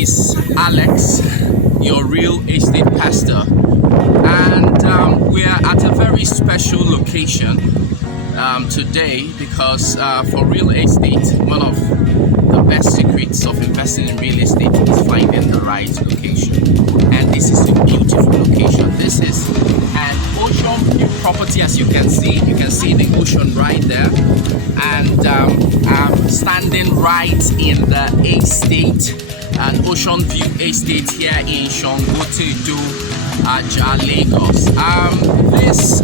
is Alex, your real estate pastor, and we are at a very special location today because for real estate, one of the best secrets of investing in real estate is finding the right location. And this is a beautiful location. This is an ocean view property, as you can see. You can see the ocean right there. And I'm standing right in the estate, an ocean view estate here in Sangotedo, Ajah, Lagos. This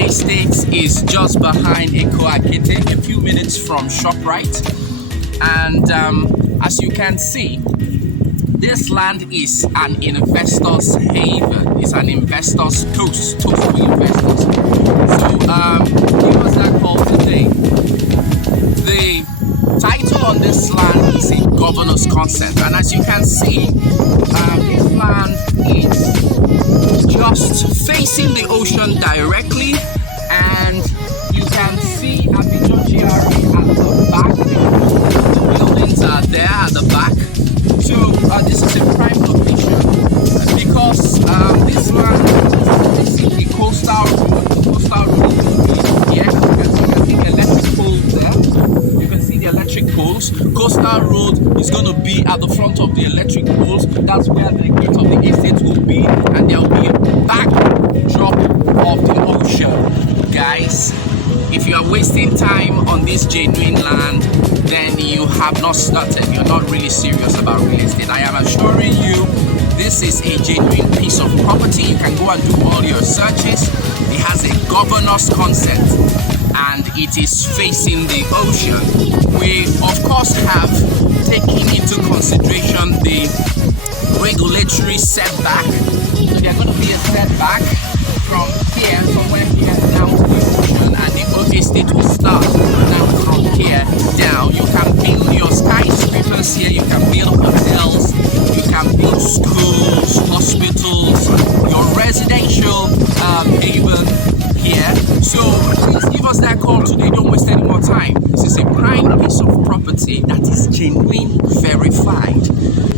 estate is just behind Eko Akete, a few minutes from ShopRite. And as you can see, this land is an investor's haven. It's an investor's toast for investors. So give us that call today. The title on this land is a governor's consent, and as you can see, this land is just facing the ocean directly, and you can see Ibeju-Lekki at the back. The buildings are there at the back. So this is a prime location because this land is the coastal road. Here, you can see the electric poles there. You can see the electric poles. Coastal road is going to be at the front of the electric poles. That's where the gate of the estate will be, and there will be a backdrop of the ocean. Guys, if you are wasting time on this genuine land, then you have not started. You're not really serious about real estate. I am assuring you, this is a genuine piece of property. You can go and do all your searches. It has a governor's consent, and it is facing the ocean. We, of course, have taken into consideration the regulatory setback. There's going to be a setback from here, somewhere here down to the ocean, and the estate will start now from here down. You can build your skyscrapers here, you can build hotels, you can build schools, hospitals, your residential haven here. So please give us that call today. Don't waste any more time. This is a prime piece of property that is genuine, verified.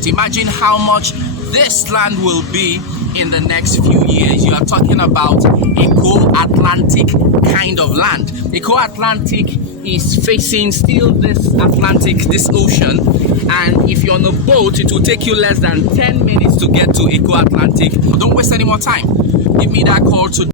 To imagine how much this land will be in the next few years. You are talking about Eko-Atlantic kind of land. Eko-Atlantic is facing still this Atlantic, this ocean, and if you're on a boat, it will take you less than 10 minutes to get to Eko-Atlantic. Don't waste any more time. Give me that call today.